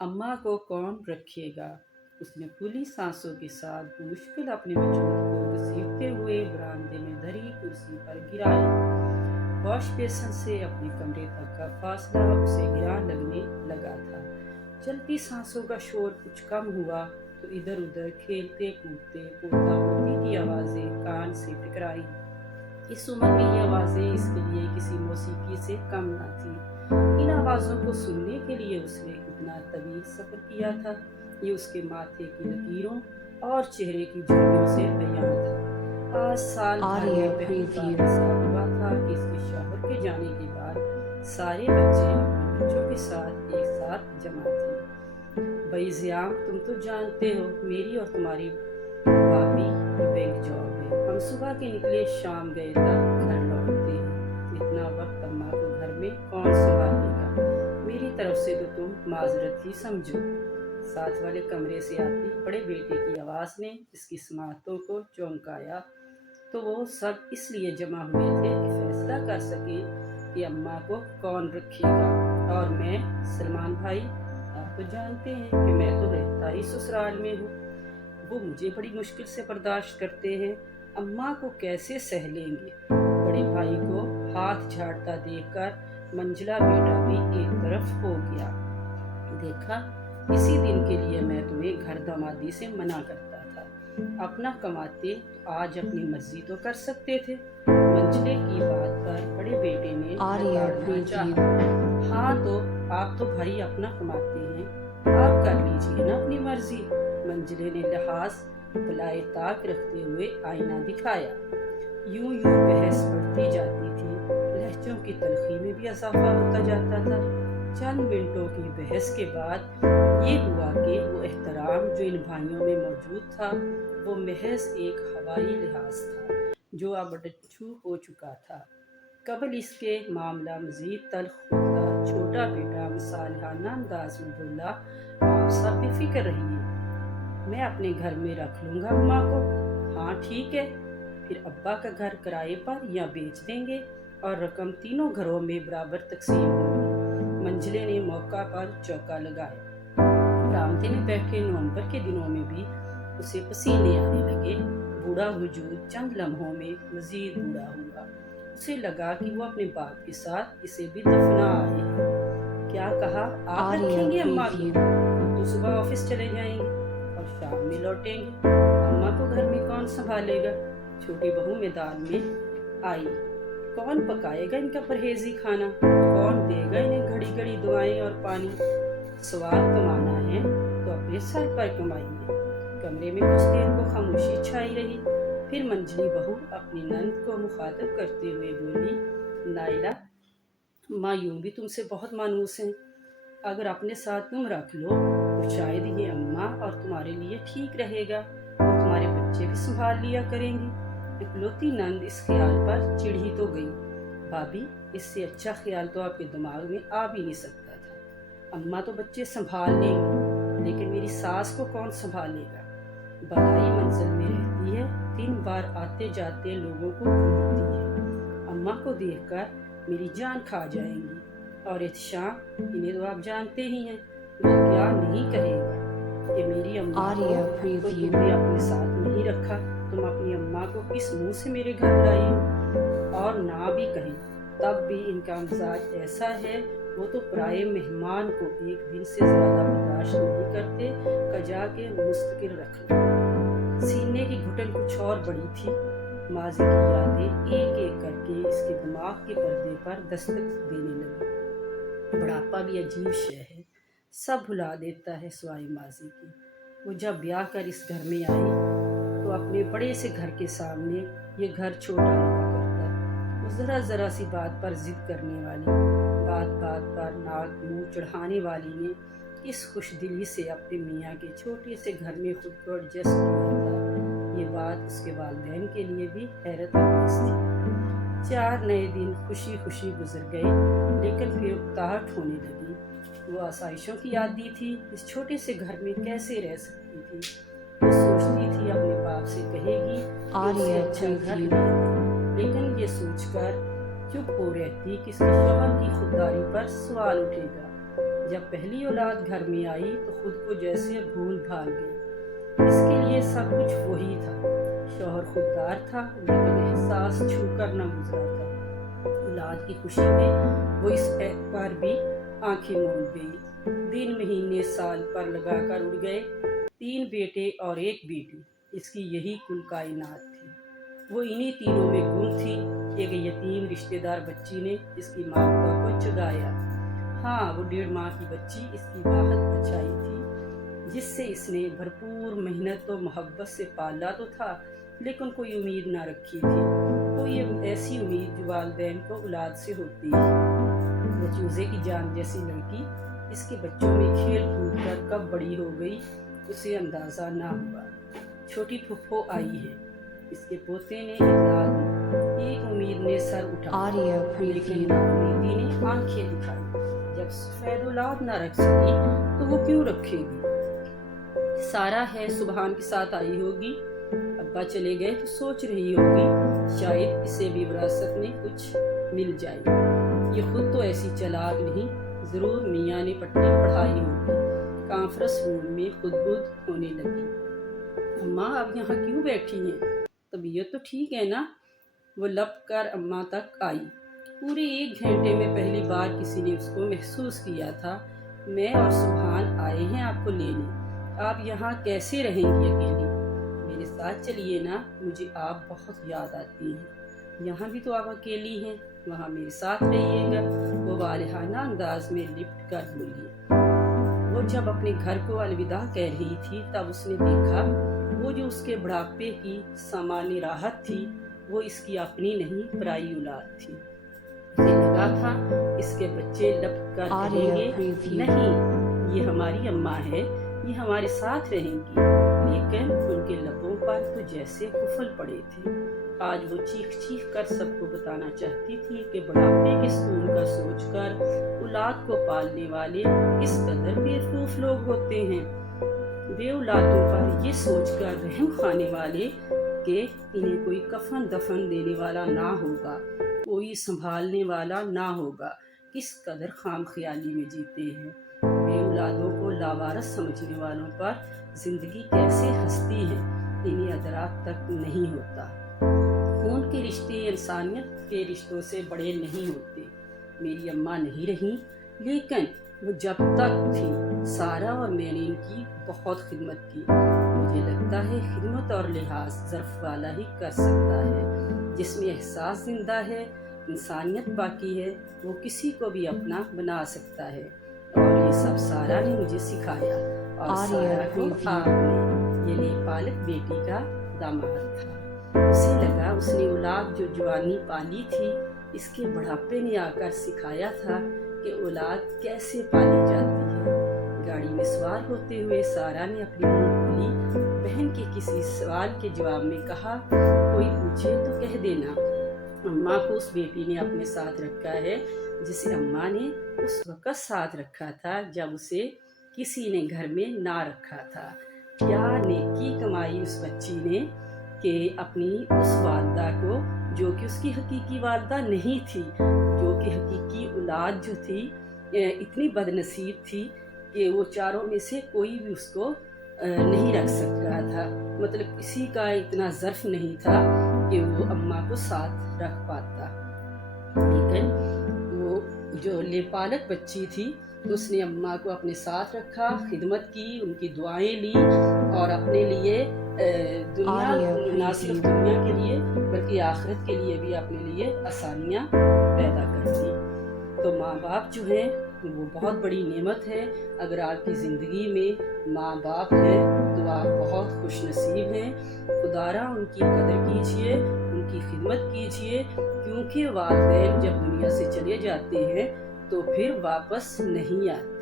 अम्मा को कौन रखेगा। उसने खुली सांसों के साथ मुश्किल अपने वजूद को घसीटते हुए बरामदे में धरी कुर्सी पर गिराया। वॉश बेसन से अपने कमरे तक का फासला उसे गिरान लगने लगा था। चलती सांसों का शोर कुछ कम हुआ तो इधर उधर खेलते कूदते पोता पोती की आवाजें कान से टकराई। इस उम्र में ये आवाजें इसके लिए किसी मौसीकी से कम न थी। इन आवाजों को सुनने के लिए उसने इतना तवील सफर किया था। ये उसके माथे की लकीरों और चेहरे की झुर्रियों से बयां था। आज साल भर में पहली बार ऐसा हुआ था कि इसके शौहर के जाने के बाद सारे बच्चे अपने बच्चों के साथ एक साथ जमा थे। भाई ज़ियाम, तुम तो जानते हो मेरी और तुम्हारी भाभी की बैंक जॉब है। हम सुबह के निकले शाम गए तक घर लौटते हैं। इतना वक्त अम्मा को घर में कौन संभालेगा। मेरी तरफ से तो तुम माजरत ही समझो। साथ वाले कमरे से आती बड़े बेटे की आवाज़ ने इसकी समातों को चौंकाया। तो वो सब इसलिए जमा हुए थे कि फैसला कर सके कि अम्मा को कौन रखेगा। और मैं, सलमान भाई, आप तो जानते हैं कि मैं तो रहता ही ससुराल में हूँ। वो मुझे बड़ी मुश्किल से बर्दाश्त करते हैं। अम्मा को कैसे सह लेंगे। बड़े भाई को हाथ झाड़ता देखकर मंजिला बेटा भी एक तरफ हो गया। देखा, इसी दिन के लिए मैं तुम्हें घर दामादी से मना करता था। अपना कमाते तो आज अपनी मर्जी तो कर सकते थे। मंजिले की बात पर बड़े बेटे ने नकारना चाहा। हाँ तो आप तो भाई अपना कमाते हैं, आप कर लीजिए ना अपनी मर्जी। मंजिले ने लिहाज बलाए ताक रखते हुए आईना दिखाया। यूं यूं बहस बढ़ती जाती थी। लहजों की तलखी में भी इजाफा होता जाता था। चंद मिनटों की बहस के बाद ये हुआ कि वो एहतराम जो इन भाइयों में मौजूद था वो महज एक हवाई लिहाज था जो अब डच्छू हो चुका था। कबल इसके मामला मजीद तल्ख होता। छोटा बेटा मसालहाना अंदाज में बोला, आप सब बेफिक्र रहिए, मैं अपने घर में रख लूँगा अम्मा को। हाँ ठीक है, फिर अब्बा का घर किराए पर या बेच देंगे और रकम तीनों घरों में बराबर तकसीम होगी। मंजिले ने मौका पर चौका लगाया। बरामदे में बैठे नवंबर के दिनों में भी उसे पसीने आने लगे। बूढ़ा वजूद चंद लम्हों में मजीद बूढ़ा हुआ। उसे लगा कि वो अपने बाप के साथ इसे भी दफना आए हैं। क्या कहा, आप रखेंगे अम्मा को? तो सुबह ऑफिस चले जाएंगे और शाम में लौटेंगे। अम्मा को घर में कौन संभालेगा। छोटी बहू मैदान में आई। कौन पकाएगा इनका परहेजी खाना, कौन देगा इन्हें घड़ी घड़ी दुआएं और पानी। सवाल कमाना है तो अपने सर पर कमाइए। कमरे में कुछ देर को खामोशी छाई रही। फिर मंझली बहू अपनी नंद को मुखातब करते हुए बोली, नाइला, माँ यूं भी तुमसे बहुत मानूस हैं। अगर अपने साथ तुम रख लो तो शायद ये अम्मा और तुम्हारे लिए ठीक रहेगा और तुम्हारे बच्चे भी संभाल लिया करेंगी। इकलौती नंद इस ख्याल पर चिढ़ ही तो गई। भाभी, इससे अच्छा ख्याल तो आपके दिमाग में आ भी नहीं सकता था। अम्मा तो बच्चे संभाल लेंगी, लेकिन मेरी सास को कौन संभालेगा। बलाई मंजिल में रहती है, 3 बार आते जाते लोगों को ढूंढती है। अम्मा को देखकर मेरी जान खा जाएंगी। और एहतशाम, इन्हें तो आप जानते ही हैं, वो क्या नहीं कहेगा कि मेरी अम्मा को तुमने अपने साथ नहीं रखा। तुम अपनी अम्मा को किस मुंह से मेरे घर लाई हो। और ना भी कहें तब भी इनका मिजाज ऐसा है, वो तो पराये मेहमान को एक दिन से ज्यादा बर्दाश्त नहीं करते। कजा के मुस्तकिल रख लो। सीने की घुटन कुछ और बड़ी थी। माजी की यादें एक एक करके इसके दिमाग के पर्दे पर दस्तक देने लगी। बुढ़ापा भी अजीब शय है, सब भुला देता है सिवाय माजी की। वो जब ब्याह कर इस घर में आई तो अपने बड़े से घर के सामने ये घर छोटा लगा करता। वो जरा जरा सी बात पर जिद करने वाली, बात बात पर नाक मुंह चढ़ाने वाली ने इस खुशदिली से अपने मियाँ के छोटे से घर में खुद को एडजस्ट किया था। ये बात उसके वालिदैन के लिए भी हैरत अंगेज थी। 4 नए दिन खुशी खुशी गुजर गए, लेकिन फिर उकताहट होने लगी। वो आसाइशों की आदी थी, इस छोटे से घर में कैसे रह सकती थी। वो सोचती थी अपने बाप से कहेगी कि अच्छा घर ले दे, लेकिन ये सोचकर चुप हो रहती कि इसके शौहर की खुददारी पर सवाल उठेगा। जब पहली औलाद घर में आई तो खुद को जैसे भूल भाल गई। इसके लिए सब कुछ वही था। शौहर खुददार था, लेकिन एहसास छूकर न गुजरा था। औलाद की खुशी में वो इस पर भी आंखें मूंद गई। दिन महीने साल पर लगाकर उड़ गए। 3 बेटे और 1 बेटी, इसकी यही कुल कायनात थी। वो इन्हीं तीनों में गुम थी। एक यतीम रिश्तेदार बच्ची ने इसकी माँ को चुराया। हाँ, वो 1.5 माह की बच्ची इसकी बाहर बचाई थी, जिससे इसने भरपूर मेहनत और मोहब्बत से पाला तो था, लेकिन कोई उम्मीद ना रखी थी। कोई ऐसी उम्मीद जो वालिदैन को औलाद से होती है। वो चूजे की जान जैसी लड़की इसके बच्चों में खेल कूद कर कब बड़ी हो गई, उसे अंदाजा ना हुआ। छोटी फुफ्फो आई है, इसके पोते ने इतला दी। एक उम्मीद ने सर उठाया, लेकिन नाउमीदी ने आंखें दिखाई। जब सफेद औलाद ना रख सकी तो वो क्यों रखेगी। सारा है सुबहान के साथ आई होगी। अब्बा चले गए तो सोच रही होगी शायद इसे भी विरासत में कुछ मिल जाए। ये खुद तो ऐसी चालाक नहीं, जरूर मियाँ ने पट्टी पढ़ाई होगी। कॉन्फ्रेंस रूम में खुदबुद होने लगी। अम्मा अब यहाँ क्यों बैठी हैं? तबीयत तो ठीक है ना? वो लप कर अम्मा तक आई। पूरे 1 घंटे में पहली बार किसी ने उसको महसूस किया था। मैं और सुबहान आए हैं आपको लेने। आप यहाँ कैसे रहेंगी अकेली? मेरे साथ चलिए ना, मुझे आप बहुत याद आती हैं। यहाँ भी तो आप अकेली हैं, वहाँ मेरे साथ रहिएगा। वो वालिहाना अंदाज में लिपट कर बोली। वो जब अपने घर को अलविदा कह रही थी तब उसने देखा वो जो उसके बुढ़ापे की सामान्य राहत थी, वो इसकी अपनी नहीं, पराई औलाद थी। उसे लगा था इसके बच्चे लपट कर कहेंगे, नहीं ये हमारी अम्मा है, ये हमारे साथ रहेंगी। लेकिन उनके लबों पर तो जैसे कुफल पड़े थे। आज वो चीख चीख कर सबको बताना चाहती थी कि बुढ़ापे के सुकून का सोचकर औलाद को पालने वाले किस कदर बेवकूफ लोग होते हैं। बे औलादों पर ये सोचकर रहम खाने वाले कि इन्हें कोई कफन दफन देने वाला ना होगा, कोई संभालने वाला ना होगा, किस कदर खाम ख्याली में जीते हैं। बे औलादों को लावारस समझने वालों पर जिंदगी कैसे हंसती है, इन्हें अदराक तक नहीं होता। खून के रिश्ते इंसानियत के रिश्तों से बड़े नहीं होते। मेरी अम्मा नहीं रही, लेकिन वो जब तक थी सारा और मैंने इनकी बहुत खिदमत की। मुझे लगता है खिदमत और लिहाज ज़र्फ वाला ही कर सकता है। जिसमें एहसास जिंदा है, इंसानियत बाकी है, वो किसी को भी अपना बना सकता है। और ये सब सारा ने मुझे सिखाया। और सारा को आपने, ये नेपालक बेटी का दामाद था। उसे लगा उसने औलाद जो जवानी पाली थी, इसके बुढ़ापे ने आकर सिखाया था कि औलाद कैसे पाली जाती है। गाड़ी में सवार होते हुए सारा ने अपनी मुंह खोली। बहन के किसी सवाल के जवाब में कहा, कोई पूछे तो कह देना अम्मा को उस बेटी ने अपने साथ रखा है, जिसे अम्मा ने उस वक्त साथ रखा था जब उसे किसी ने घर में ना रखा था। क्या नेकी कमाई उस बच्ची ने कि अपनी उस वालदा को, जो कि उसकी हकीकी वालदा नहीं थी, जो कि हकीकी औलाद जो थी इतनी बदनसीब थी कि वो चारों में से कोई भी उसको नहीं रख सक रहा था। मतलब किसी का इतना ज़र्फ नहीं था कि वो अम्मा को साथ रख पाता। लेकिन वो जो लेपालक बच्ची थी उसने अम्मा को अपने साथ रखा, खिदमत की, उनकी दुआएं ली और अपने लिए ना सिर्फ दुनिया के लिए बल्कि आखिरत के लिए भी अपने लिए आसानियाँ पैदा कर दी। तो माँ बाप जो है वो बहुत बड़ी नेमत है। अगर आपकी ज़िंदगी में माँ बाप है तो आप बहुत खुश नसीब हैं। खुदारा उनकी कदर कीजिए, उनकी खिदमत कीजिए, क्योंकि वालिदैन जब दुनिया से चले जाते हैं तो फिर वापस नहीं आते।